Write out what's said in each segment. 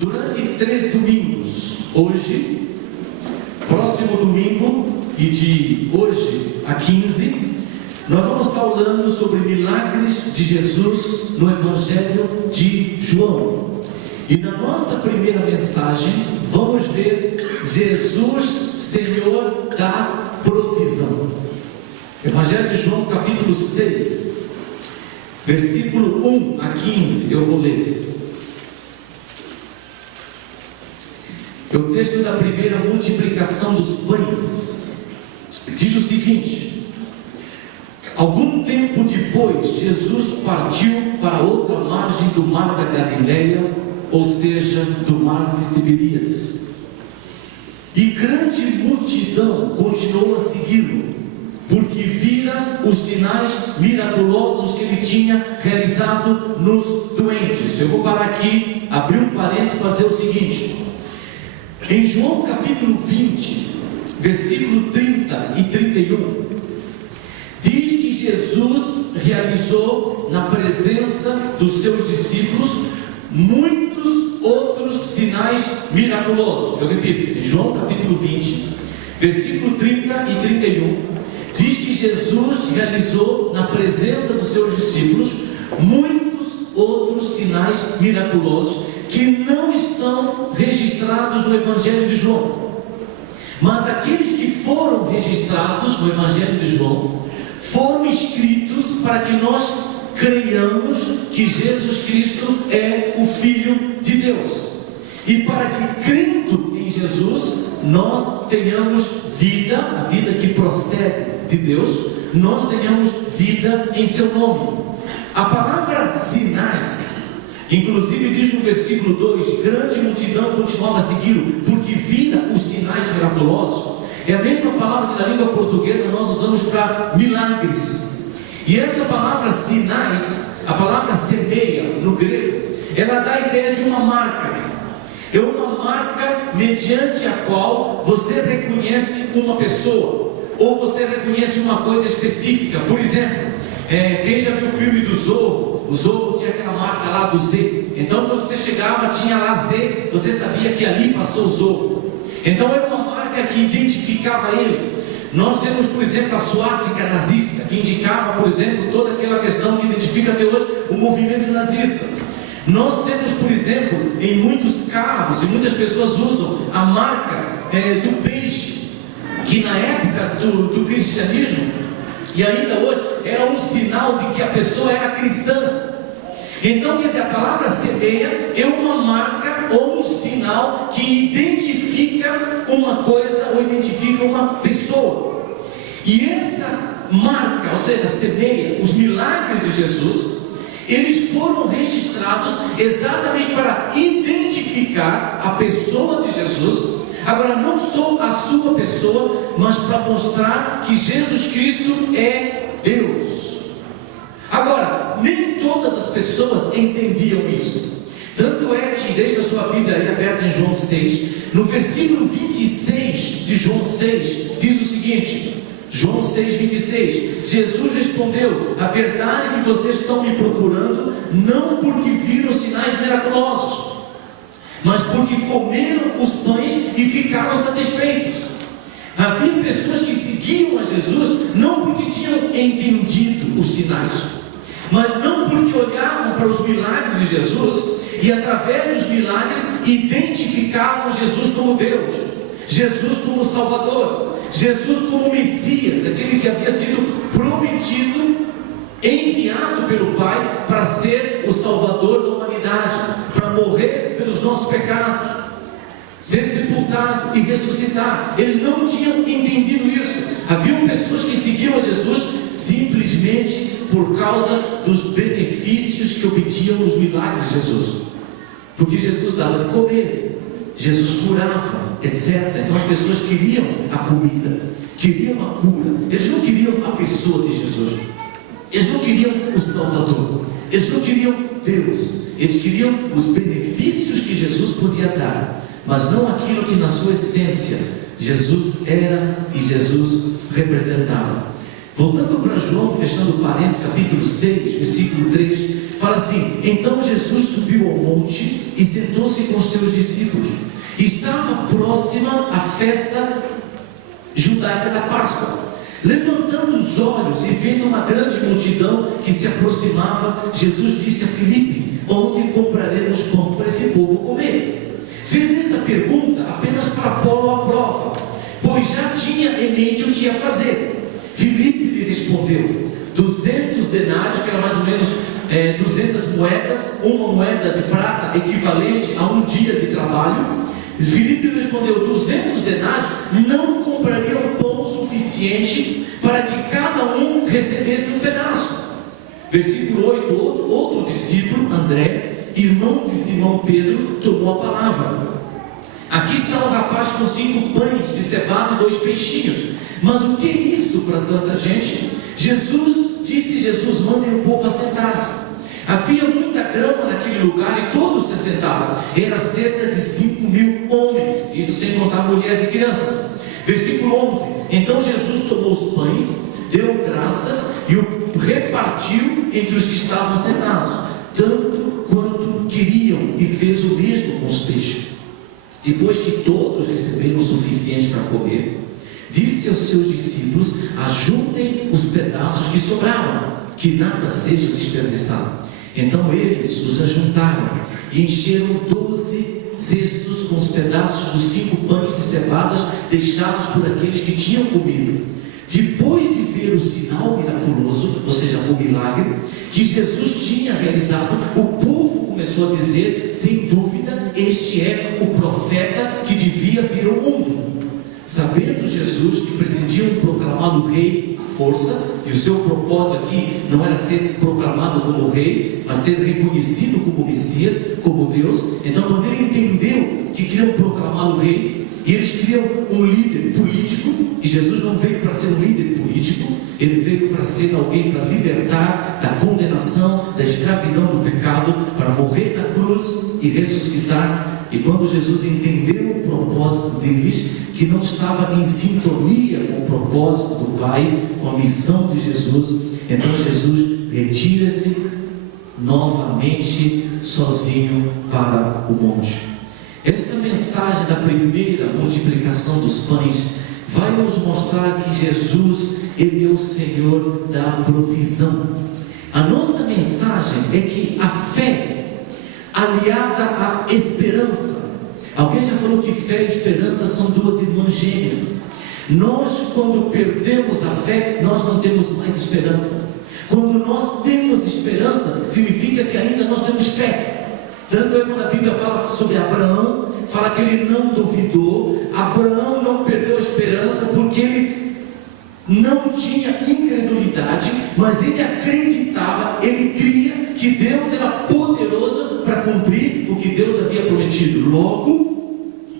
Durante 3 domingos, hoje, próximo domingo e de hoje a 15, nós vamos estar falando sobre milagres de Jesus no Evangelho de João. E na nossa primeira mensagem, vamos ver Jesus, Senhor da provisão. Evangelho de João, capítulo 6, versículo 1 a 15, eu vou ler. É o texto da primeira multiplicação dos pães. Diz o seguinte: algum tempo depois, Jesus partiu para outra margem do mar da Galileia, ou seja, do mar de Tiberíades. E grande multidão continuou a segui-lo, porque vira os sinais miraculosos que ele tinha realizado nos doentes. Eu vou parar aqui, abrir um parênteses para dizer o seguinte: em João capítulo 20, versículo 30 e 31, diz que Jesus realizou na presença dos seus discípulos muitos outros sinais miraculosos. Eu repito, em João capítulo 20, versículo 30 e 31, diz que Jesus realizou na presença dos seus discípulos muitos outros sinais miraculosos que não estão registrados no Evangelho de João. Mas aqueles que foram registrados no Evangelho de João foram escritos para que nós creiamos que Jesus Cristo é o Filho de Deus, e para que, crendo em Jesus, nós tenhamos vida, a vida que procede de Deus, nós tenhamos vida em seu nome. A palavra sinais, inclusive diz no versículo 2, grande multidão continuava a segui-lo, porque vira os sinais miraculosos. É a mesma palavra que na língua portuguesa nós usamos para milagres. E essa palavra sinais, a palavra semeia no grego, ela dá a ideia de uma marca. É uma marca mediante a qual você reconhece uma pessoa, ou você reconhece uma coisa específica. Por exemplo, quem já viu o filme do Zorro? O Zorro tinha aquela marca lá do Z. Então quando você chegava, tinha lá Z, você sabia que ali passou o Zorro. Então era uma marca que identificava ele. Nós temos, por exemplo, a suástica nazista, que indicava, por exemplo, toda aquela questão que identifica até hoje o movimento nazista. Nós temos, por exemplo, em muitos carros, e muitas pessoas usam a marca do peixe, que na época do cristianismo, e ainda hoje, era um sinal de que a pessoa era cristã. Então, quer dizer, a palavra semeia é uma marca ou um sinal que identifica uma coisa ou identifica uma pessoa. E essa marca, ou seja, semeia, os milagres de Jesus, eles foram registrados exatamente para identificar a pessoa de Jesus. Agora, não só a sua pessoa, mas para mostrar que Jesus Cristo é Deus. Agora, nem todas as pessoas entendiam isso. Tanto é que, deixa a sua Bíblia aí aberta em João 6, no versículo 26 de João 6, diz o seguinte: João 6, 26, Jesus respondeu: a verdade é que vocês estão me procurando, não porque viram sinais miraculosos, mas porque comeram os pães e ficaram satisfeitos. Havia pessoas que seguiam a Jesus não porque tinham entendido os sinais, mas não porque olhavam para os milagres de Jesus e através dos milagres identificavam Jesus como Deus, Jesus como Salvador, Jesus como Messias, aquele que havia sido prometido, enviado pelo Pai para ser o Salvador da humanidade, para morrer pelos nossos pecados, ser sepultado e ressuscitar. Eles não tinham entendido isso. Haviam pessoas que seguiam a Jesus simplesmente por causa dos benefícios que obtinham os milagres de Jesus, porque Jesus dava de comer, Jesus curava, etc. Então as pessoas queriam a comida, queriam a cura. Eles não queriam a pessoa de Jesus, eles não queriam o Salvador, eles não queriam Deus, eles queriam os benefícios que Jesus podia dar, mas não aquilo que na sua essência Jesus era e Jesus representava. Voltando para João, fechando parênteses, capítulo 6, versículo 3, fala assim: então Jesus subiu ao monte e sentou-se com os seus discípulos. Estava próxima a festa judaica da Páscoa. Levantando os olhos e vendo uma grande multidão que se aproximava, Jesus disse a Filipe: onde compraremos pão para esse povo comer? Fez essa pergunta apenas para pô-lo à prova, pois já tinha em mente o que ia fazer. Filipe lhe respondeu: 200 denários, que era mais ou menos 200 moedas, uma moeda de prata equivalente a um dia de trabalho. Filipe lhe respondeu: 200 denários não comprariam pão suficiente para que cada um recebesse um pedaço. Versículo 8, outro discípulo, André, irmão de Simão Pedro, tomou a palavra. Aqui está o rapaz com 5 pães de cevada e 2 peixinhos. Mas o que é isso para tanta gente? Jesus, mandem o povo assentar-se. Havia muita grama naquele lugar e todos se assentaram. Era cerca de 5.000 homens, isso sem contar mulheres e crianças. Versículo 11: então Jesus tomou os pães, deu graças e o repartiu entre os que estavam sentados, tanto quanto queriam, e fez o mesmo com os peixes. Depois que todos receberam o suficiente para comer, disse aos seus discípulos: ajuntem os pedaços que sobraram, que nada seja desperdiçado. Então eles os ajuntaram e encheram 12 cestos com os pedaços dos 5 pães de cevadas deixados por aqueles que tinham comido. Depois de ver o sinal miraculoso, ou seja, o milagre que Jesus tinha realizado, o povo começou a dizer: sem dúvida, este é o profeta que devia vir ao mundo. Sabendo Jesus que pretendiam proclamá-lo rei à força, e o seu propósito aqui não era ser proclamado como rei, mas ser reconhecido como Messias, como Deus. Então, quando ele entendeu que queriam proclamá-lo rei, e eles queriam um líder político, e Jesus não veio para ser um líder político, ele veio para ser alguém para libertar da condenação, da escravidão do pecado, para morrer na cruz e ressuscitar. E quando Jesus entendeu o propósito deles, que não estava em sintonia com o propósito do Pai, com a missão de Jesus, então Jesus retira-se novamente sozinho para o monte. Esta mensagem da primeira multiplicação dos pães vai nos mostrar que Jesus, Ele é o Senhor da provisão. A nossa mensagem é que a fé aliada à esperança. Alguém já falou que fé e esperança são 2 irmãs gêmeas. Nós, quando perdemos a fé, nós não temos mais esperança. Quando nós temos esperança, significa que ainda nós temos fé. Tanto é quando a Bíblia fala sobre Abraão, fala que ele não duvidou. Abraão não perdeu a esperança porque ele não tinha incredulidade, mas ele acreditava, ele cria que Deus era poderoso para cumprir o que Deus havia prometido. Logo,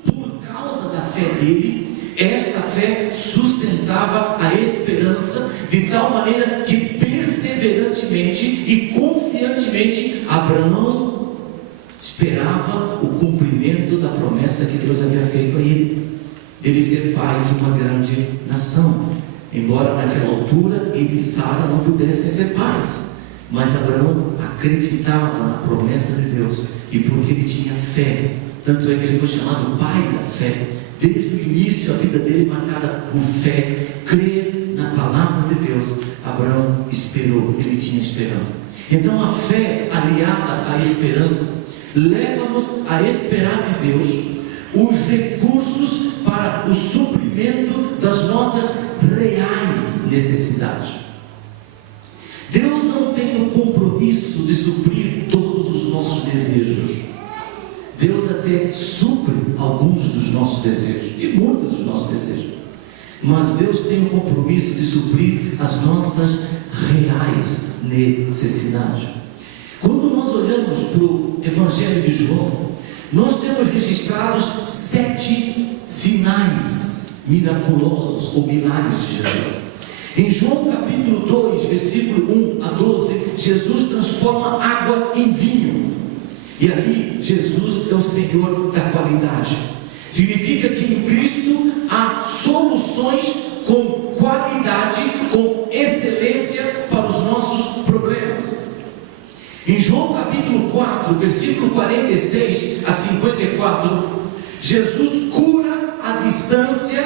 por causa da fé dele, esta fé sustentava a esperança, de tal maneira que perseverantemente e confiantemente Abraão esperava o cumprimento da promessa que Deus havia feito a ele, dele ser pai de uma grande nação. Embora naquela altura ele e Sara não pudessem ser pais, mas Abraão acreditava na promessa de Deus, e porque ele tinha fé, tanto é que ele foi chamado pai da fé. Desde o início a vida dele marcada por fé, crer na palavra de Deus. Abraão esperou, ele tinha esperança. Então a fé aliada à esperança leva-nos a esperar de Deus os recursos para o suprimento das nossas reais necessidades. Deus não tem o compromisso de suprir todos os nossos desejos. Deus até supre alguns dos nossos desejos, e muitos dos nossos desejos, mas Deus tem o compromisso de suprir as nossas reais necessidades. Quando nós olhamos para o Evangelho de João, nós temos registrados 7 sinais miraculosos ou milagres de Jesus. Em João capítulo 2, versículo 1 a 12, Jesus transforma água em vinho. E ali Jesus é o Senhor da qualidade. Significa que em Cristo há soluções com qualidade, com excelência 4, versículo 46 a 54, Jesus cura à distância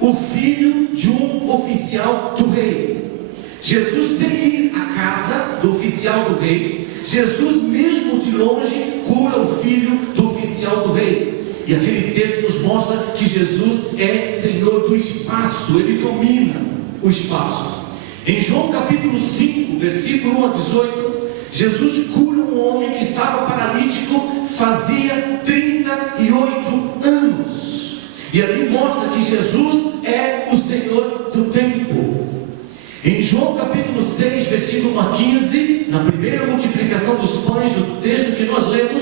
o filho de um oficial do rei. Jesus, sem ir à casa do oficial do rei, Jesus mesmo de longe cura o filho do oficial do rei. E aquele texto nos mostra que Jesus é Senhor do espaço, Ele domina o espaço. Em João capítulo 5, versículo 1 a 18, Jesus cura um homem que estava paralítico fazia 38 anos. E ali mostra que Jesus é o Senhor do tempo. Em João capítulo 6, versículo 1 a 15, na primeira multiplicação dos pães, o texto que nós lemos,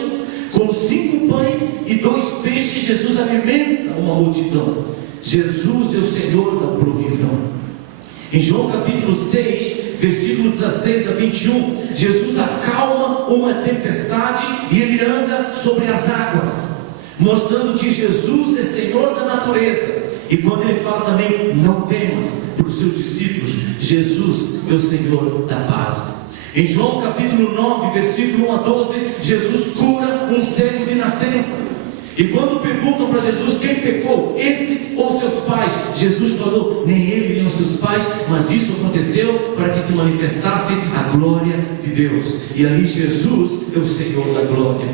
com 5 pães e 2 peixes, Jesus alimenta uma multidão. Jesus é o Senhor da provisão. Em João capítulo 6, versículo 16 a 21, Jesus acalma uma tempestade e Ele anda sobre as águas, mostrando que Jesus é Senhor da natureza. E quando Ele fala também, não temas, para os seus discípulos, Jesus é o Senhor da paz. Em João capítulo 9, versículo 1 a 12, Jesus cura um cego de nascença. E quando perguntam para Jesus quem pecou, esse ou seus pais, Jesus falou, nem ele nem os seus pais, mas isso aconteceu para que se manifestasse a glória de Deus. E ali Jesus é o Senhor da glória.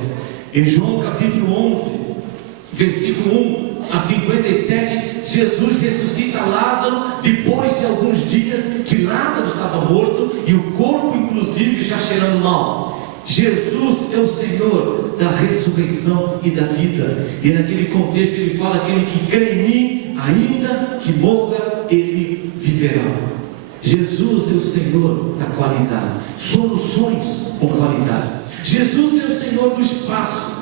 Em João capítulo 11, versículo 1 a 57, Jesus ressuscita Lázaro depois de alguns dias que Lázaro estava morto e o corpo inclusive já cheirando mal. Jesus é o Senhor da ressurreição e da vida. E naquele contexto ele fala, aquele que crê em mim, ainda que morra, ele viverá. Jesus é o Senhor da qualidade, soluções com qualidade. Jesus é o Senhor do espaço.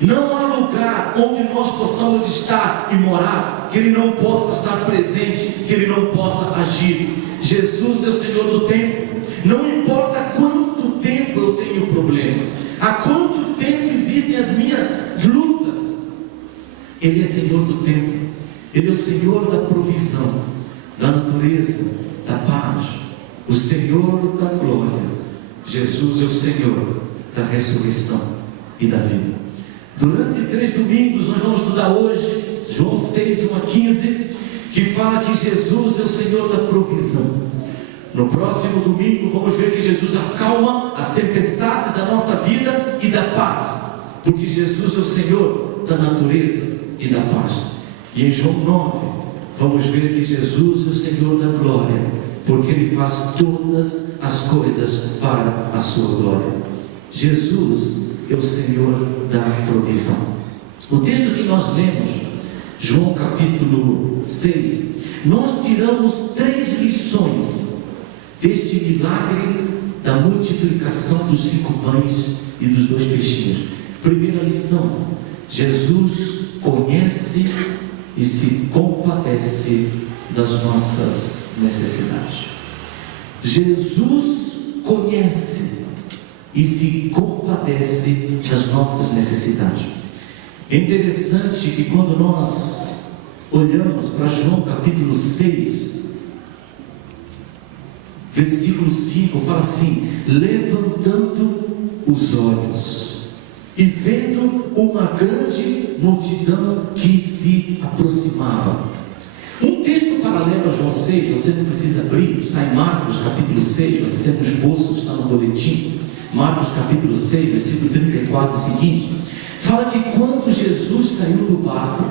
Não há lugar onde nós possamos estar e morar que Ele não possa estar presente, que Ele não possa agir. Jesus é o Senhor do tempo. Não importa quanto tempo eu tenho problema, há quanto tempo existem as minhas lutas, Ele é Senhor do tempo. Ele é o Senhor da provisão, da natureza, da paz, o Senhor da glória. Jesus é o Senhor da ressurreição e da vida. Durante 3 domingos nós vamos estudar hoje João 6, 1 a 15, que fala que Jesus é o Senhor da provisão. No próximo domingo vamos ver que Jesus acalma as tempestades da nossa vida e da paz, porque Jesus é o Senhor da natureza e da paz. E em João 9 vamos ver que Jesus é o Senhor da glória, porque Ele faz todas as coisas para a sua glória. Jesus é o Senhor da provisão. O texto que nós lemos, João capítulo 6, nós tiramos 3 lições deste milagre da multiplicação dos 5 pães e dos 2 peixinhos. Primeira lição: Jesus conhece e se compadece das nossas necessidades. Jesus conhece e se compadece das nossas necessidades. É interessante que quando nós olhamos para João capítulo 6, versículo 5, fala assim: levantando os olhos e vendo uma grande multidão que se aproximava. Um texto paralelo a João 6, você não precisa abrir, está em Marcos capítulo 6, você tem no esboço, está no boletim. Marcos capítulo 6, versículo 34 e seguinte, fala que quando Jesus saiu do barco,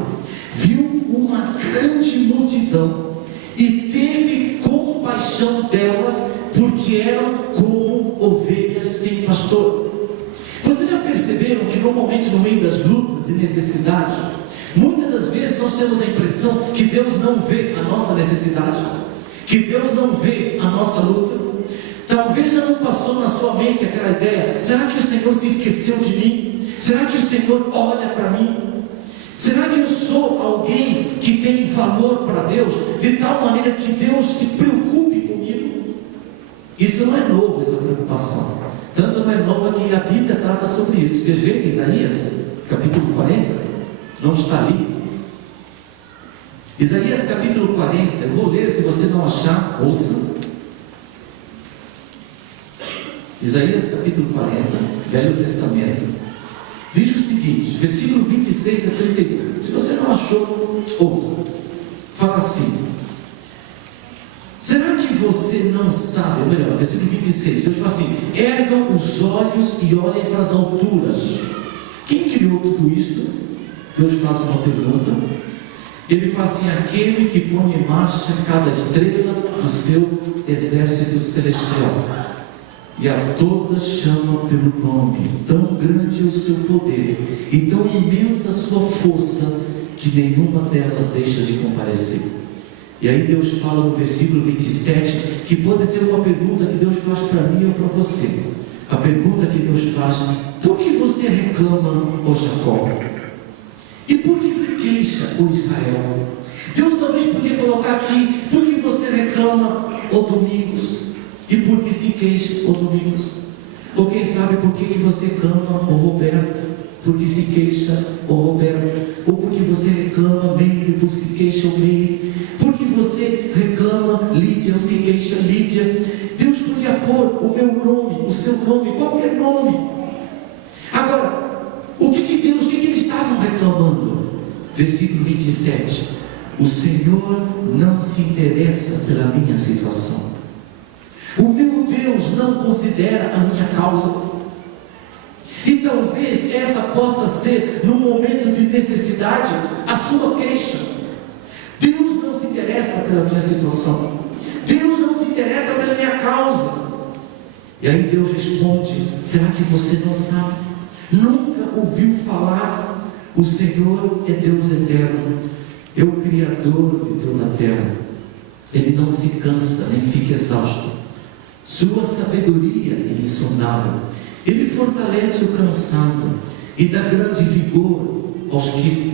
viu uma grande multidão e teve compaixão delas, porque eram como ovelhas sem pastor. Vocês já perceberam que normalmente no meio das lutas e necessidades, muitas das vezes nós temos a impressão que Deus não vê a nossa necessidade, que Deus não vê a nossa luta? Talvez já não passou na sua mente aquela ideia: será que o Senhor se esqueceu de mim? Será que o Senhor olha para mim? Será que eu sou alguém que tem valor para Deus, de tal maneira que Deus se preocupe comigo? Isso não é novo, essa preocupação. Tanto não é nova que a Bíblia trata sobre isso. Quer ver Isaías capítulo 40? Não está ali? Isaías capítulo 40, eu vou ler, se você não achar, ouça. Isaías capítulo 40, Velho Testamento, diz o seguinte, versículo 26 a 31. Se você não achou, ouça. Fala assim: será que você não sabe, ou melhor, versículo 26, Deus fala assim: ergam os olhos e olhem para as alturas. Quem criou tudo isto? Deus faz uma pergunta. Ele fala assim: aquele que põe em marcha cada estrela do seu exército celestial, e a todas chama pelo nome. Tão grande é o seu poder, e tão imensa a sua força, que nenhuma delas deixa de comparecer. E aí Deus fala no versículo 27, que pode ser uma pergunta que Deus faz para mim ou para você. A pergunta que Deus faz: por que você reclama, ó Jacó? E por que se queixa, ó Israel? Deus talvez podia colocar aqui: por que você reclama, ó Domingos? E por que se queixa, ó Domingos? Ou quem sabe por que você clama, ó Roberto? Por que se queixa, ó Roberto? Ou porque você reclama, Meire? Por que se queixa, ó Meire? Por que você reclama, Lídia? Ou se queixa, Lídia? Deus podia pôr o meu nome, o seu nome, qualquer nome. Agora, o que eles estavam reclamando? Versículo 27: o Senhor não se interessa pela minha situação. O meu Deus não considera a minha causa. E talvez essa possa ser, num momento de necessidade, a sua queixa. Deus não se interessa pela minha situação. Deus não se interessa pela minha causa. E aí Deus responde: será que você não sabe? Nunca ouviu falar? O Senhor é Deus eterno, é o Criador de toda a terra. Ele não se cansa nem fica exausto. Sua sabedoria é insondável. Ele fortalece o cansado e dá grande vigor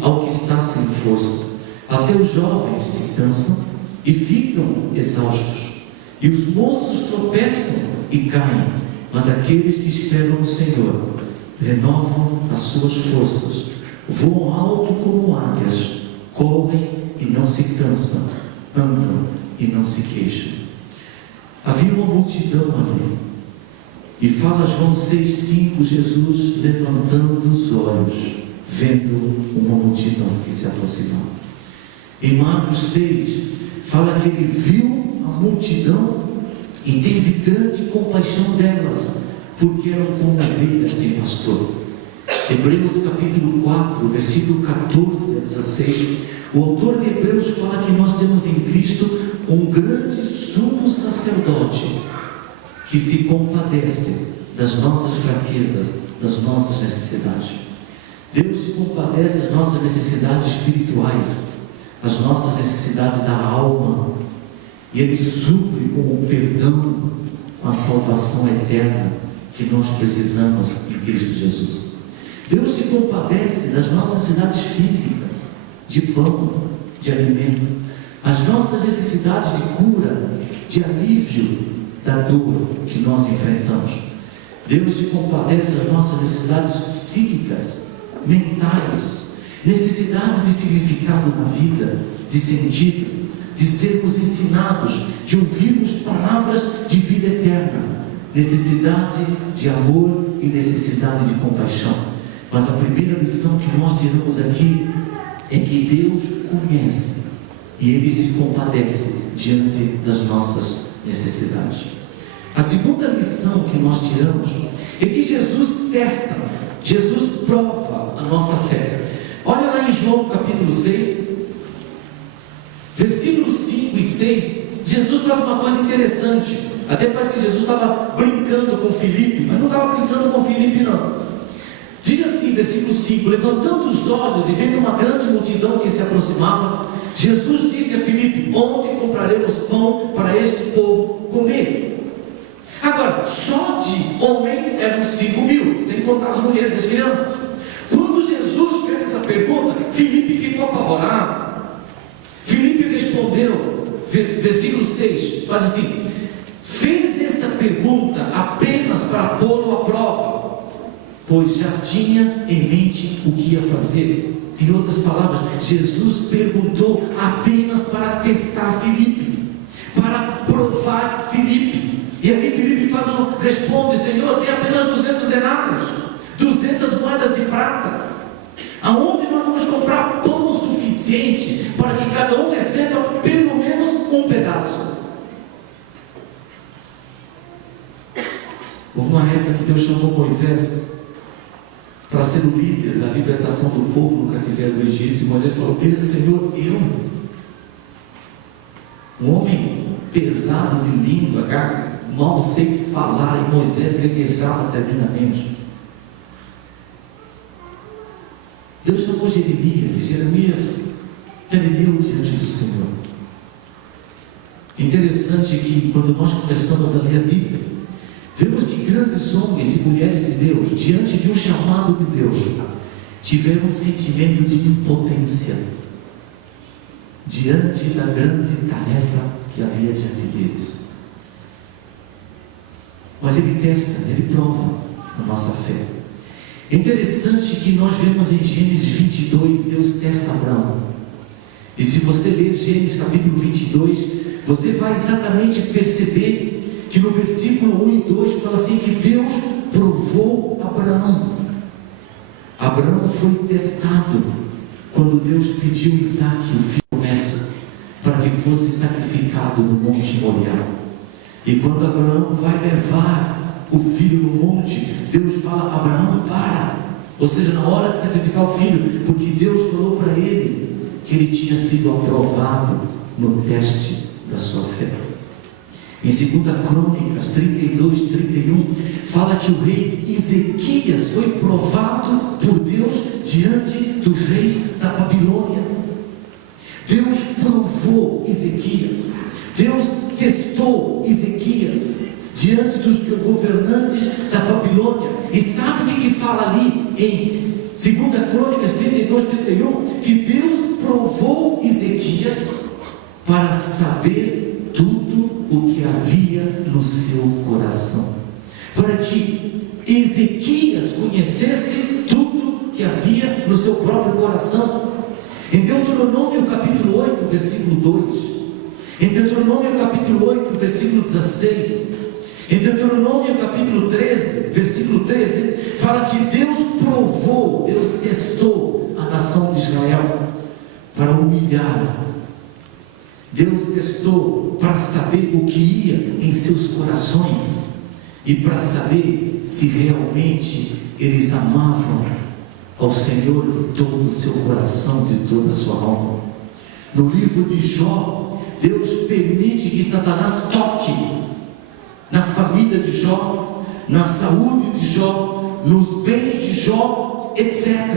ao que está sem força. Até os jovens se cansam e ficam exaustos, e os moços tropeçam e caem, mas aqueles que esperam no Senhor renovam as suas forças, voam alto como águias, correm e não se cansam, andam e não se queixam. Havia uma multidão ali, e fala João 6,5, Jesus levantando os olhos, vendo uma multidão que se aproximava. Em Marcos 6, fala que ele viu a multidão e teve grande compaixão delas, porque eram como ovelhas sem pastor. Hebreus capítulo 4, versículo 14 a 16, o autor de Hebreus fala que nós temos em Cristo um grande sumo sacerdote, que se compadece das nossas fraquezas, das nossas necessidades. Deus se compadece das nossas necessidades espirituais, as nossas necessidades da alma, e Ele supre com o perdão, com a salvação eterna que nós precisamos em Cristo Jesus. Deus se compadece das nossas necessidades físicas, de pão, de alimento, as nossas necessidades de cura, de alívio da dor que nós enfrentamos. Deus se compadece das nossas necessidades psíquicas, mentais, necessidade de significado na vida, de sentido, de sermos ensinados, de ouvirmos palavras de vida eterna, necessidade de amor e necessidade de compaixão. Mas a primeira lição que nós tiramos aqui é que Deus conhece e Ele se compadece diante das nossas necessidades. A segunda lição que nós tiramos é que Jesus testa, Jesus prova a nossa fé. Olha lá em João capítulo 6, versículos 5 e 6, Jesus faz uma coisa interessante. Até parece que Jesus estava brincando com Filipe, mas não estava brincando com Filipe não. Diz assim, versículo 5: levantando os olhos e vendo uma grande multidão que se aproximava, Jesus disse a Filipe: onde compraremos pão para este povo comer? Agora, só de homens eram 5.000, sem contar as mulheres e as crianças. Quando Jesus fez essa pergunta, Filipe ficou apavorado. Filipe respondeu, versículo 6, faz assim: fez essa pergunta apenas para pô-lo à prova, pois já tinha em mente o que ia fazer. Em outras palavras, Jesus perguntou apenas para testar Filipe, para provar Filipe. E aí Filipe responde: Senhor, eu tenho apenas 200 denários, 200 moedas de prata. Aonde nós vamos comprar pão suficiente para que cada um receba pelo menos um pedaço? Houve uma época que Deus chamou Moisés para ser o líder da libertação do povo no cativeiro do Egito. E Moisés falou: Senhor, um homem pesado de língua, cara, mal sei falar, e Moisés gaguejava tremendamente. Deus chamou Jeremias tremeu diante do Senhor. Interessante que quando nós começamos a ler a Bíblia, vemos que grandes homens e mulheres de Deus, diante de um chamado de Deus, tiveram um sentimento de impotência diante da grande tarefa que havia diante deles. Mas Ele testa, Ele prova a nossa fé. É interessante que nós vemos em Gênesis 22, Deus testa Abraão. E se você ler Gênesis capítulo 22, você vai exatamente perceber que no versículo 1 e 2 fala assim, que Deus provou Abraão. Abraão foi testado quando Deus pediu Isaque, o filho promessa, para que fosse sacrificado no Monte Moriá. E quando Abraão vai levar o filho no monte, Deus fala: Abraão, para. Ou seja, na hora de sacrificar o filho, porque Deus falou para ele que ele tinha sido aprovado no teste da sua fé. Em 2 Crônicas 32, 31, fala que o rei Ezequias foi provado por Deus diante dos reis da Babilônia. Deus provou Ezequias, Deus testou Ezequias diante dos governantes da Babilônia. E sabe o que fala ali em 2 Crônicas 32, 31? Que Deus provou Ezequias para saber tudo o que havia no seu coração, para que Ezequias conhecesse tudo que havia no seu próprio coração. Em Deuteronômio capítulo 8, versículo 2, em Deuteronômio capítulo 8, versículo 16, em Deuteronômio capítulo 13, versículo 13, fala que Deus provou, Deus testou a nação de Israel para humilhar. Deus testou para saber o que ia em seus corações e para saber se realmente eles amavam ao Senhor de todo o seu coração, de toda a sua alma. No livro de Jó, Deus permite que Satanás toque na família de Jó, na saúde de Jó, nos bens de Jó, etc.,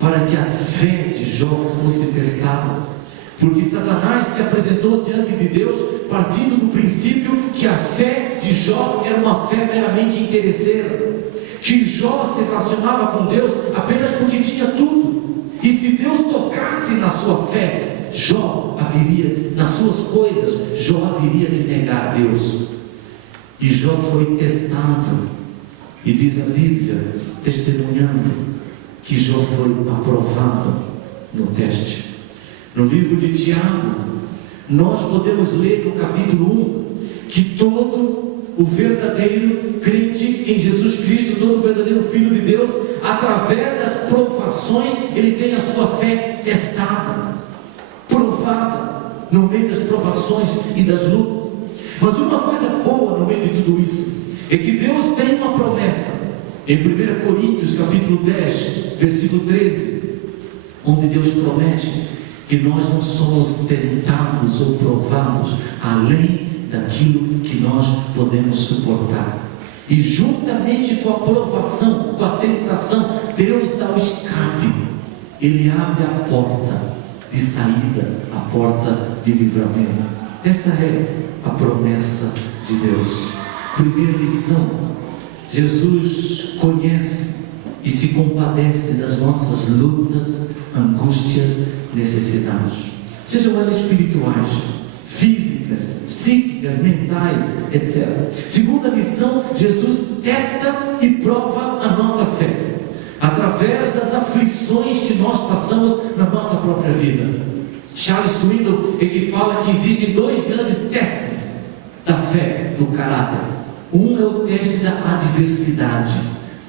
para que a fé de Jó fosse testada. Porque Satanás se apresentou diante de Deus partindo do princípio que a fé de Jó era uma fé meramente interesseira, que Jó se relacionava com Deus apenas porque tinha tudo, e se Deus tocasse na sua fé, Jó haveria, nas suas coisas, Jó haveria de negar a Deus. E Jó foi testado, e diz a Bíblia, testemunhando, que Jó foi aprovado no teste. No livro de Tiago, nós podemos ler no capítulo 1, que todo o verdadeiro crente em Jesus Cristo, todo o verdadeiro Filho de Deus, através das provações, ele tem a sua fé testada, provada, no meio das provações e das lutas. Mas uma coisa boa no meio de tudo isso, é que Deus tem uma promessa, em 1 Coríntios capítulo 10, versículo 13, onde Deus promete que nós não somos tentados ou provados além daquilo que nós podemos suportar. E juntamente com a provação, com a tentação, Deus dá o escape. Ele abre a porta de saída, a porta de livramento. Esta é a promessa de Deus. Primeira lição: Jesus conhece e se compadece das nossas lutas, angústias, necessidades, sejam elas espirituais, físicas, psíquicas, mentais, etc. Segunda lição: Jesus testa e prova a nossa fé através das aflições que nós passamos na nossa própria vida. Charles Swindoll é que fala que existem dois grandes testes da fé, do caráter: Um é o teste da adversidade,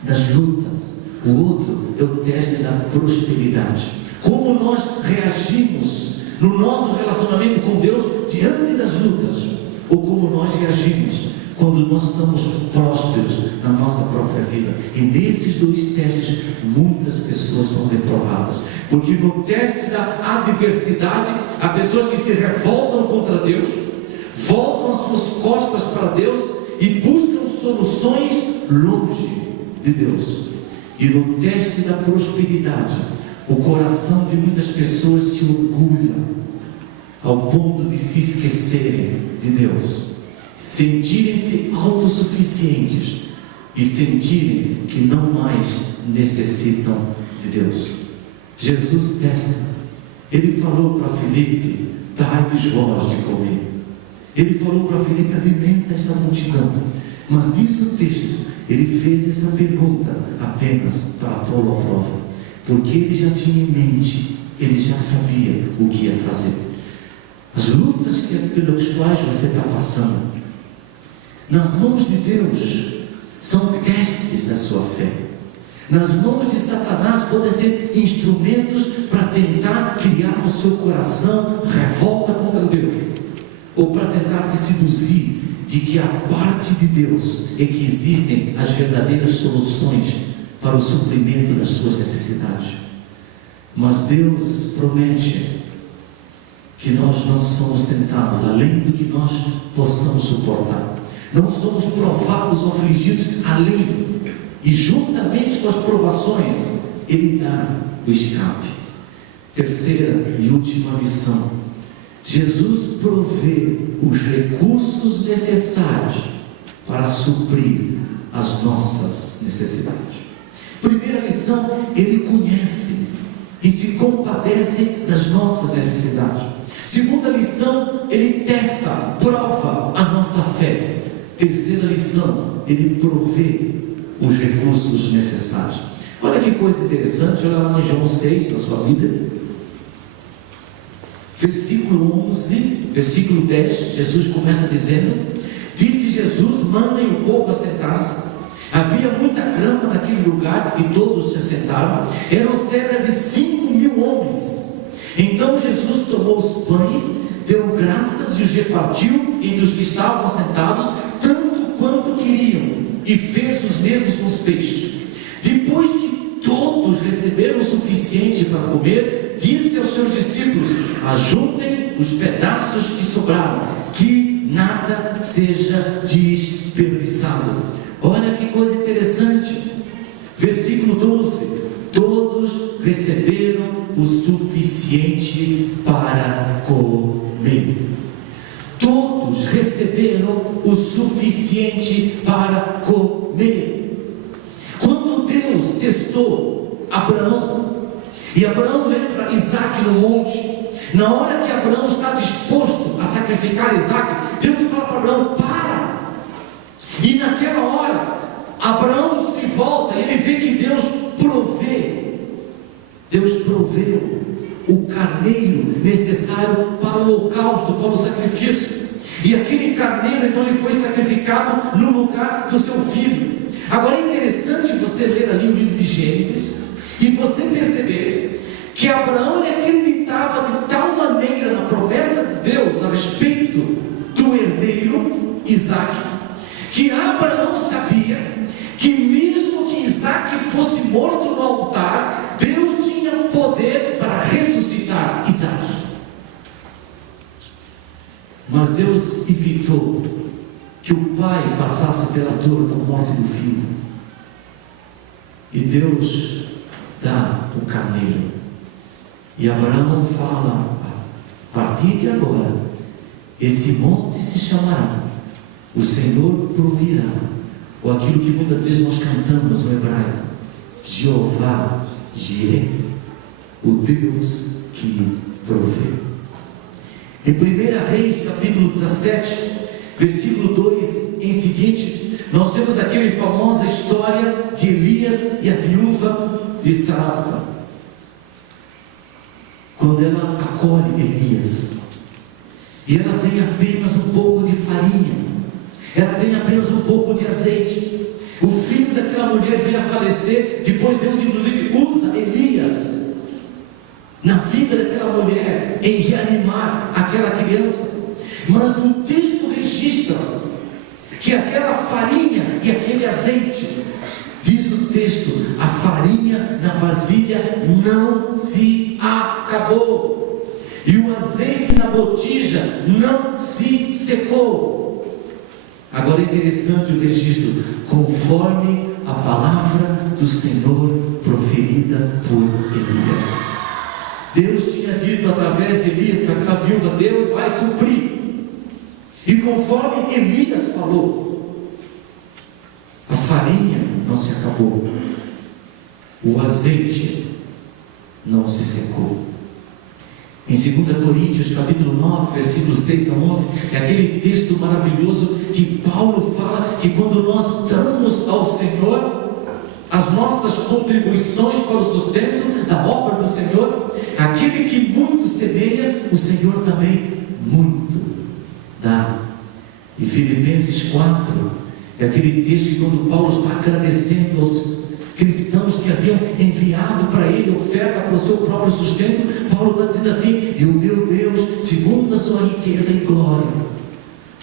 das lutas. O outro é o teste da prosperidade. Como nós reagimos no nosso relacionamento com Deus diante das lutas, ou como nós reagimos quando nós estamos prósperos na nossa própria vida. E nesses dois testes, muitas pessoas são reprovadas, porque no teste da adversidade, há pessoas que se revoltam contra Deus, voltam as suas costas para Deus e buscam soluções longe de Deus. E no teste da prosperidade, o coração de muitas pessoas se orgulha ao ponto de se esquecerem de Deus, sentirem-se autossuficientes e sentirem que não mais necessitam de Deus. Jesus testa. Ele falou para Filipe: dai-lhes vós de comer. Ele falou para Filipe: alimenta esta multidão. Mas diz o texto, ele fez essa pergunta apenas para pô-lo à prova, porque ele já tinha em mente, ele já sabia o que ia fazer. As lutas pelas quais você está passando, nas mãos de Deus, são testes da sua fé. Nas mãos de Satanás podem ser instrumentos para tentar criar no seu coração revolta contra Deus, ou para tentar te seduzir de que a parte de Deus é que existem as verdadeiras soluções para o suprimento das suas necessidades. Mas Deus promete que nós não somos tentados além do que nós possamos suportar. Não somos provados ou afligidos além. E juntamente com as provações, Ele dá o escape. Terceira e última lição: Jesus provê os recursos necessários para suprir as nossas necessidades. Primeira lição: Ele conhece e se compadece das nossas necessidades. Segunda lição: Ele testa, prova a nossa fé. Terceira lição: Ele provê os recursos necessários. Olha que coisa interessante, olha lá em João 6, na sua Bíblia, versículo 11, versículo 10, Jesus começa dizendo: disse Jesus: mandem o povo assentar-se. Havia muita grama naquele lugar e todos se assentaram. Eram cerca de 5.000 homens. Então Jesus tomou os pães, deu graças e os repartiu entre os que estavam sentados, tanto quanto queriam, e fez os mesmos com os peixes. Depois que todos receberam o suficiente para comer, disse aos seus discípulos: ajuntem os pedaços que sobraram, que nada seja desperdiçado. Olha que coisa interessante, versículo 12: todos receberam o suficiente para comer. Todos receberam o suficiente para comer. Quando Deus testou Abraão, e Abraão leva Isaac no monte, na hora que Abraão está disposto a sacrificar Isaac, Deus fala para Abraão: para. E naquela hora, Abraão se volta e ele vê que Deus provê. Deus proveu o carneiro necessário para o holocausto, para o sacrifício. E aquele carneiro, então, ele foi sacrificado no lugar do seu filho. Agora é interessante você ler ali o livro de Gênesis e você perceber que Abraão, ele acreditava de tal maneira na promessa de Deus a respeito do herdeiro Isaac, que Abraão sabia que mesmo que Isaac fosse morto no altar, Deus tinha poder para ressuscitar Isaac. Mas Deus evitou que o pai passasse pela dor da morte do filho, e Deus dá o carneiro. E Abraão fala: a partir de agora, esse monte se chamará o Senhor provirá, ou aquilo que muitas vezes nós cantamos no hebraico, Jeová Jireh, o Deus que provê. Em 1 Reis, capítulo 17, versículo 2 em seguinte, nós temos aquela famosa história de Elias e a viúva de Sarepta. Quando ela acolhe Elias, e ela tem apenas um pouco de farinha, ela tem apenas um pouco de azeite. O filho daquela mulher veio a falecer. Depois Deus inclusive usa Elias na vida daquela mulher em reanimar aquela criança. Mas o texto registra que aquela farinha e aquele azeite, diz o texto, a farinha na vasilha não se acabou e o azeite na botija não se secou. Agora é interessante o registro, conforme a palavra do Senhor proferida por Elias. Deus tinha dito através de Elias para aquela viúva: Deus vai suprir. E conforme Elias falou, a farinha não se acabou, o azeite não se secou. Em 2 Coríntios capítulo 9, versículos 6 a 11, é aquele texto maravilhoso que Paulo fala que quando nós damos ao Senhor as nossas contribuições para o sustento da obra do Senhor, aquele que muito semeia, o Senhor também muito dá. E Filipenses 4 é aquele texto que quando Paulo está agradecendo aos cristãos que haviam enviado para ele oferta para o seu próprio sustento, Paulo está dizendo assim: e o meu Deus, segundo a sua riqueza e glória,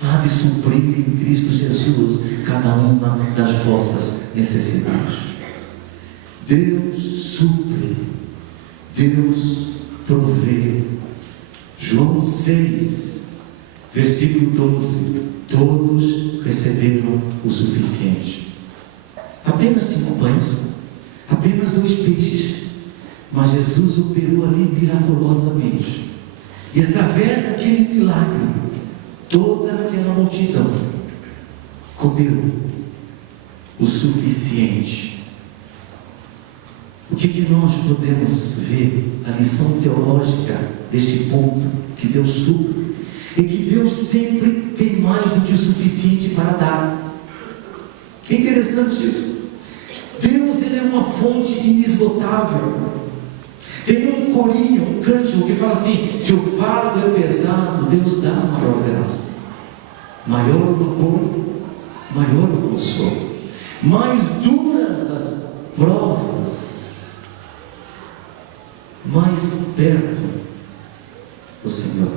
há de suprir em Cristo Jesus cada uma das vossas necessidades. Deus supre, Deus provê. João 6, versículo 12: todos receberam o suficiente. Apenas 5 pães, apenas 2 peixes, mas Jesus operou ali miraculosamente, e através daquele milagre, toda aquela multidão comeu o suficiente. O que nós podemos ver, a lição teológica deste ponto, que Deus supre, é que Deus sempre tem mais do que o suficiente para dar. É interessante isso. Deus, ele é uma fonte inesgotável. Tem um corinho, um cântico que fala assim: se o fardo é pesado, Deus dá maior graça, maior o apoio, maior o consolo. Mais duras as provas, mais perto o Senhor,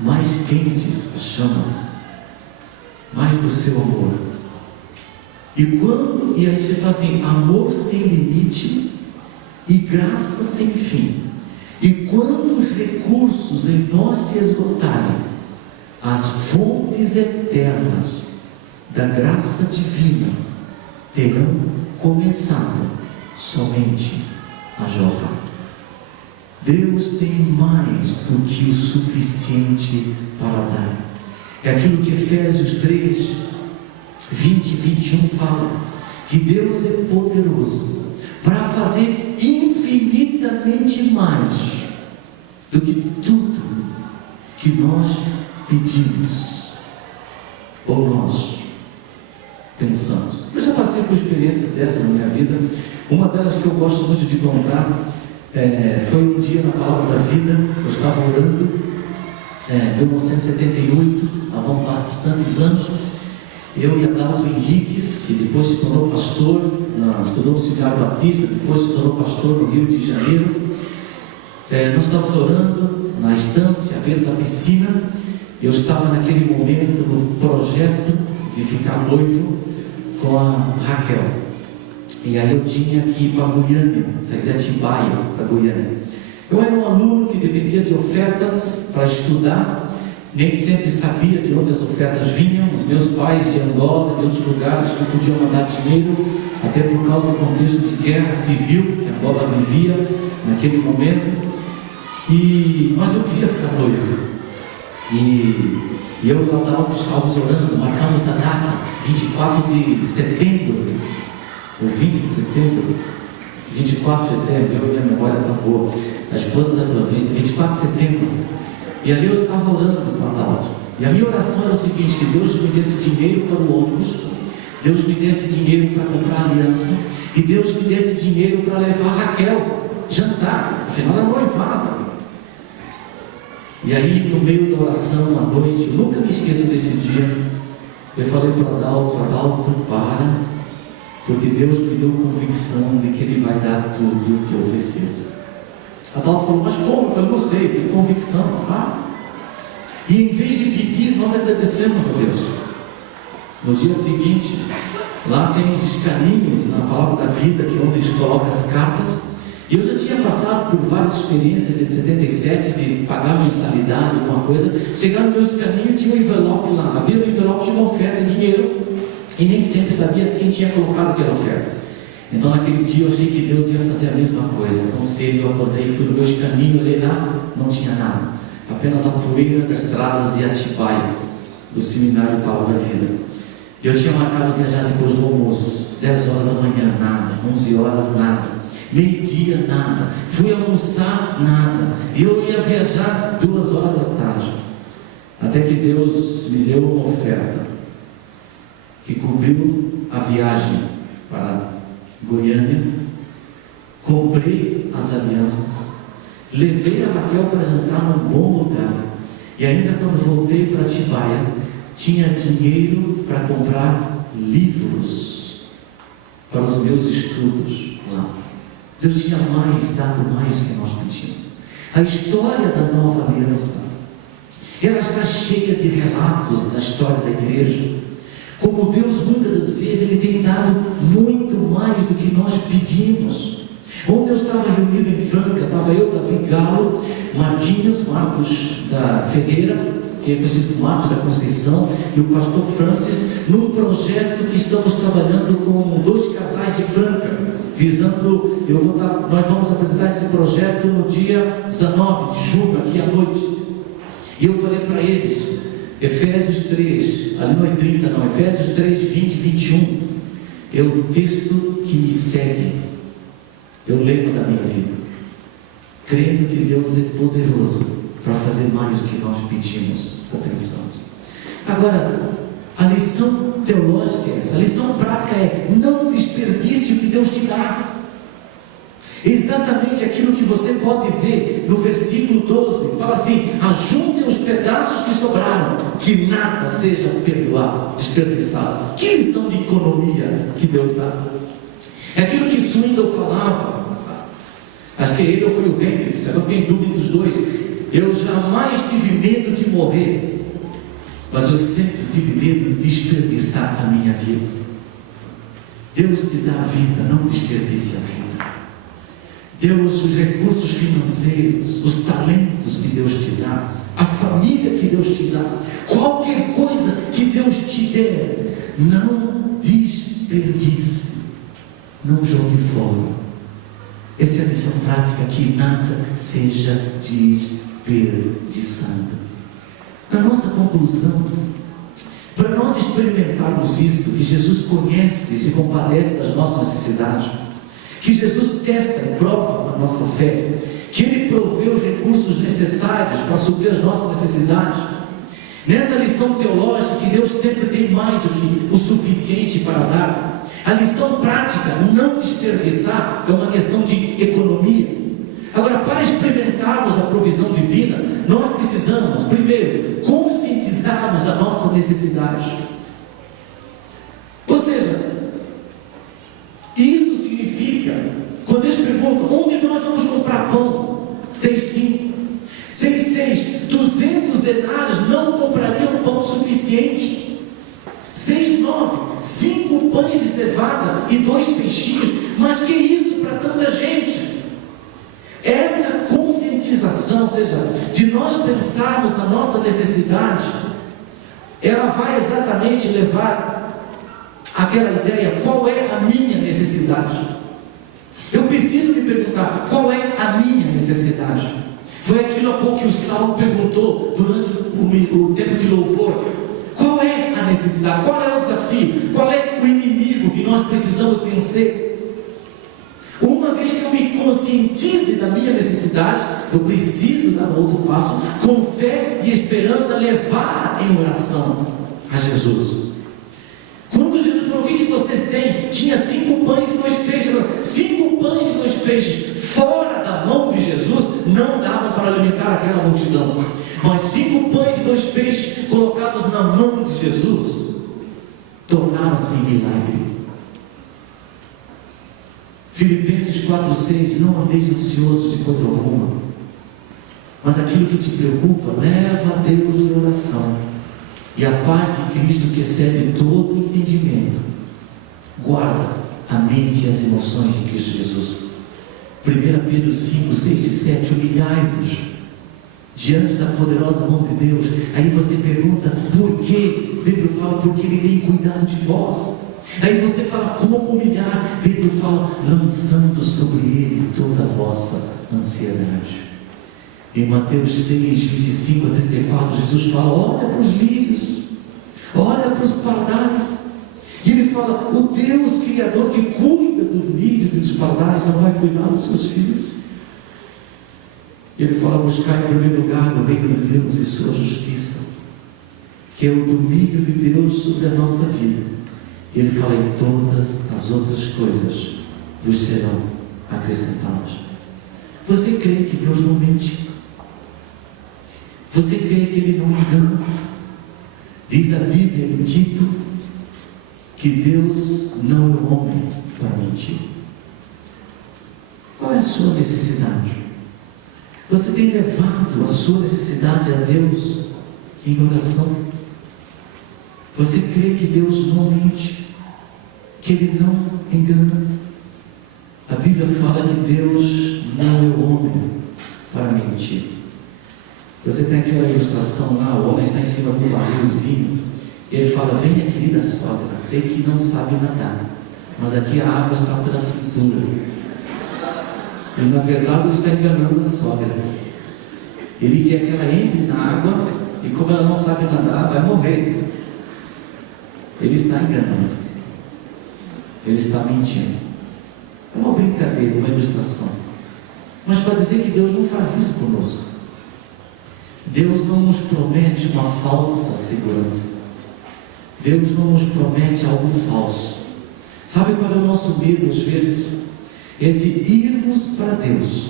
mais quentes as chamas, mais do seu amor. E aí se faz assim: amor sem limite e graça sem fim. E quando os recursos em nós se esgotarem, as fontes eternas da graça divina terão começado somente a jorrar. Deus tem mais do que o suficiente para dar. É aquilo que Efésios 3, 20 e 21 fala, que Deus é poderoso para fazer infinitamente mais do que tudo que nós pedimos ou nós pensamos. Eu já passei por experiências dessas na minha vida. Uma delas que eu gosto muito de contar foi um dia na Palavra da Vida. Eu estava orando em 1978, há bastantes anos. Eu e Adalto Henriques, que depois se tornou pastor, estudou no Auxiliar Batista, depois se tornou pastor no Rio de Janeiro. Nós estávamos orando na estância, à beira da piscina. Eu estava naquele momento no projeto de ficar noivo com a Raquel. E aí eu tinha que ir para Goiânia, sair de Atibaia para Goiânia. Eu era um aluno que dependia de ofertas para estudar. Nem sempre sabia de onde as ofertas vinham. Os meus pais de Angola, de outros lugares, que podiam mandar dinheiro, até por causa do contexto de guerra civil que Angola vivia naquele momento. Mas eu queria ficar noivo. E eu e o Adalto estávamos orando, marcamos a data, 24 de setembro, ou 20 de setembro, 24 de setembro, minha memória está boa, a esposa está falando, 24 de setembro. E ali eu estava orando com a Adalto. E a minha oração era o seguinte: que Deus me desse dinheiro para o ônibus, Deus me desse dinheiro para comprar aliança, e Deus me desse dinheiro para levar a Raquel jantar, afinal era noivada. E aí, no meio da oração, à noite, eu nunca me esqueço desse dia, eu falei para o Adalto, para, porque Deus me deu convicção de que Ele vai dar tudo o que eu preciso. Adalto falou, mas como? Eu falei, não sei, tenho convicção, para. E em vez de pedir, nós agradecemos a Deus. No dia seguinte, lá tem uns escaninhos na Palavra da Vida, que é onde eles colocam as cartas. E eu já tinha passado por várias experiências de 77, de pagar mensalidade, alguma coisa. Chegar no meu escaninho, tinha um envelope lá. Abri o envelope, tinha uma oferta em dinheiro. E nem sempre sabia quem tinha colocado aquela oferta. Então naquele dia eu achei que Deus ia fazer a mesma coisa. Então cedo eu acordei, fui no meu escaninho, olhei lá, não tinha nada. Apenas a poeira das estradas de Atibaia, do Seminário Palavra da Vida. E eu tinha marcado viajar depois do almoço, 10 horas da manhã, nada, 11 horas, nada. Meio-dia, nada. Fui almoçar, nada. E eu ia viajar 2 horas da tarde. Até que Deus me deu uma oferta que cobriu a viagem para Goiânia. Comprei as alianças. Levei a Raquel para jantar num bom lugar. E ainda quando voltei para Atibaia, tinha dinheiro para comprar livros para os meus estudos lá. Deus tinha dado mais do que nós pedimos. A história da nova aliança, ela está cheia de relatos da história da igreja. Como Deus muitas das vezes Ele tem dado muito mais do que nós pedimos. Ontem eu estava reunido em Franca, estava eu, Davi Galo, Marcos da Ferreira, que é conhecido como Marcos da Conceição, e o pastor Francis, num projeto que estamos trabalhando com 2 casais de Franca, visando, nós vamos apresentar esse projeto no dia 19 de julho, aqui à noite. E eu falei para eles, Efésios 3, ali não é 30 não, Efésios 3, 20 e 21, é o texto que me segue, é o lema da minha vida, crendo que Deus é poderoso para fazer mais do que nós pedimos ou pensamos. Agora, a lição teológica é essa, a lição prática é: não desperdice o que Deus te dá. Exatamente aquilo que você pode ver no versículo 12, fala assim: ajuntem os pedaços que sobraram, que nada seja desperdiçado. Que lição de economia que Deus dá? É aquilo que Swindoll falava, acho que ele ou foi o Hendricks, eu fiquei em dúvida dos dois. Eu jamais tive medo de morrer, mas eu sempre tive medo de desperdiçar a minha vida. Deus te dá a vida, não desperdice a vida. Deus, os recursos financeiros, os talentos que Deus te dá, a família que Deus te dá, qualquer coisa que Deus te der, não desperdice, não jogue fora. Essa é a lição prática, que nada seja desperdiçado. Na nossa conclusão, para nós experimentarmos isso, que Jesus conhece e se compadece das nossas necessidades, que Jesus testa e prova a nossa fé, que Ele provê os recursos necessários para suprir as nossas necessidades, nessa lição teológica, que Deus sempre tem mais do que o suficiente para dar, a lição prática, não desperdiçar, é uma questão de economia. Agora, para experimentarmos a provisão divina, nós precisamos, primeiro, conscientizarmos da nossa necessidade. Ou seja, isso significa, quando eles perguntam, onde nós vamos comprar pão? 6,5. 6,6. 200 denários não comprariam pão suficiente. 6,9. 5 pães de cevada e 2 peixinhos. Mas que isso para tanta gente? Essa conscientização, ou seja, de nós pensarmos na nossa necessidade, ela vai exatamente levar àquela ideia: qual é a minha necessidade? Eu preciso me perguntar: qual é a minha necessidade? Foi aquilo há pouco que o Saulo perguntou durante o tempo de louvor: qual é a necessidade? Qual é o desafio? Qual é o inimigo que nós precisamos vencer? Uma vez que eu me conscientize da minha necessidade, eu preciso dar outro passo, com fé e esperança, levar em oração a Jesus. Quando Jesus falou: o que vocês têm? Tinha 5 pães e 2 peixes. 5 pães e 2 peixes fora da mão de Jesus não davam para alimentar alimentar aquela multidão. Mas 5 pães e 2 peixes colocados na mão de Jesus tornaram-se em milagre. Filipenses 4,6: não andeis ansiosos de coisa alguma, mas aquilo que te preocupa, leva a Deus em oração, e a paz de Cristo, que excede todo entendimento, guarda a mente e as emoções de Cristo Jesus. 1 Pedro 5, 6 e 7: humilhai-vos diante da poderosa mão de Deus. Aí você pergunta, por quê? Pedro fala, porque Ele tem cuidado de vós. Aí você fala, como humilhar? Pedro fala, lançando sobre Ele toda a vossa ansiedade. Em Mateus 6, 25 a 34, Jesus fala, olha para os lírios, olha para os pardais. E Ele fala, o Deus Criador que cuida dos lírios e dos pardais não vai cuidar dos seus filhos? Ele fala, buscar em primeiro lugar o reino de Deus e sua justiça, que é o domínio de Deus sobre a nossa vida. Ele fala, em todas as outras coisas vos serão acrescentadas. Você crê que Deus não mente? Você crê que Ele não engana? Diz a Bíblia em Tito que Deus não é homem para mentir. Qual é a sua necessidade? Você tem levado a sua necessidade a Deus em oração? Você crê que Deus não mente? Que Ele não engana? A Bíblia fala que Deus não é homem para mentir. Você tem aquela ilustração lá, o homem está em cima do barrilzinho, e ele fala, venha querida sogra, sei que não sabe nadar, mas aqui a água está pela cintura. E na verdade ele está enganando a sogra. Ele quer que ela entre na água, e como ela não sabe nadar, vai morrer. Ele está enganando. Ele está mentindo. É uma brincadeira, uma ilustração. Mas para dizer que Deus não faz isso conosco. Deus não nos promete uma falsa segurança. Deus não nos promete algo falso. Sabe qual é o nosso medo às vezes? É de irmos para Deus,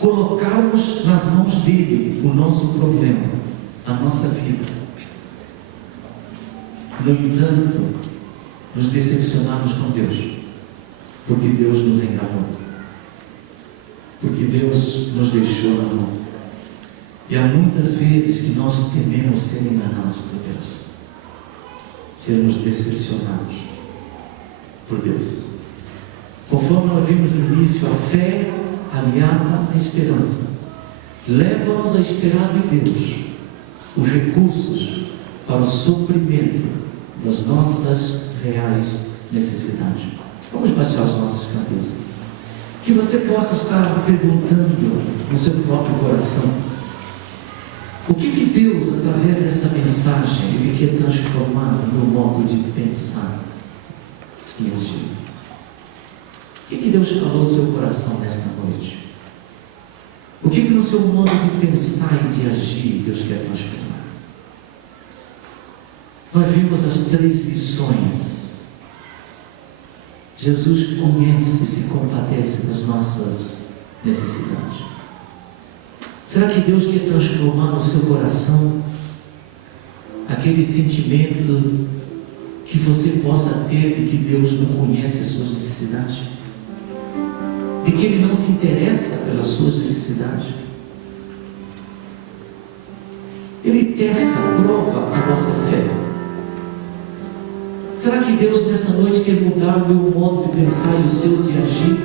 colocarmos nas mãos dele o nosso problema, a nossa vida. No entanto, nos decepcionarmos com Deus, porque Deus nos enganou, porque Deus nos deixou na mão. E há muitas vezes que nós tememos ser enganados por Deus, sermos decepcionados por Deus. Conforme nós vimos no início, a fé aliada à esperança leva-nos a esperar de Deus os recursos para o suprimento das nossas reais necessidades. Vamos baixar as nossas cabeças. Que você possa estar perguntando no seu próprio coração: o que Deus, através dessa mensagem, Ele quer transformar no meu modo de pensar e agir? O que Deus falou no seu coração nesta noite? O que no seu modo de pensar e de agir Deus quer transformar? Nós vimos as 3 lições. Jesus conhece e se compadece das nossas necessidades. Será que Deus quer transformar no seu coração aquele sentimento que você possa ter de que Deus não conhece as suas necessidades? De que Ele não se interessa pelas suas necessidades? Ele testa, prova a nossa fé. Será que Deus nessa noite quer mudar o meu modo de pensar e o seu de agir?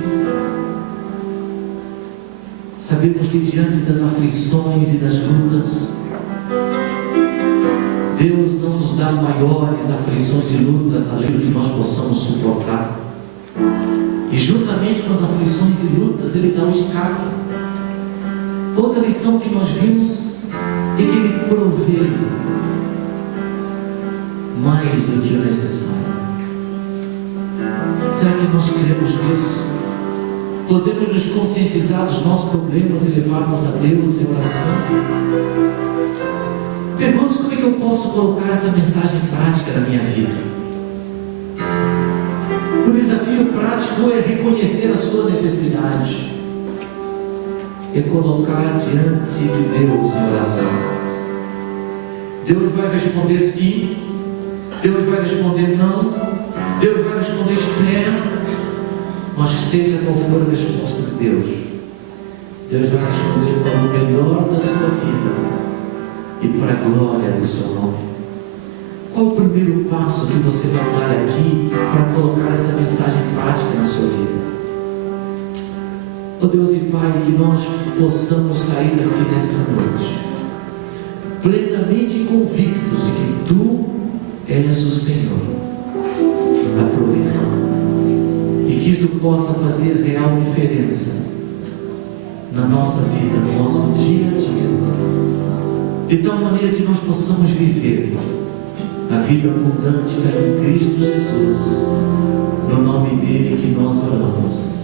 Sabemos que diante das aflições e das lutas, Deus não nos dá maiores aflições e lutas além do que nós possamos suportar. E juntamente com as aflições e lutas, Ele dá um escape. Outra lição que nós vimos é que Ele provê mais do que o necessário. Será que nós cremos nisso? Podemos nos conscientizar dos nossos problemas e levarmos a Deus em oração? Pergunte-se como é que eu posso colocar essa mensagem em prática na minha vida. O desafio prático é reconhecer a sua necessidade. é colocar diante de Deus em oração. Deus vai responder sim, Deus vai responder não, Deus vai responder espera, mas que seja qual for a resposta de Deus, Deus vai responder para o melhor da sua vida e para a glória do seu nome. Qual o primeiro passo que você vai dar aqui para colocar essa mensagem em prática na sua vida? Oh Deus e Pai, que nós possamos sair daqui nesta noite plenamente convictos de que Tu és o Senhor da provisão, e que isso possa fazer real diferença na nossa vida, no nosso dia a dia, de tal maneira que nós possamos viver a vida abundante em Cristo Jesus, no nome dele que nós oramos.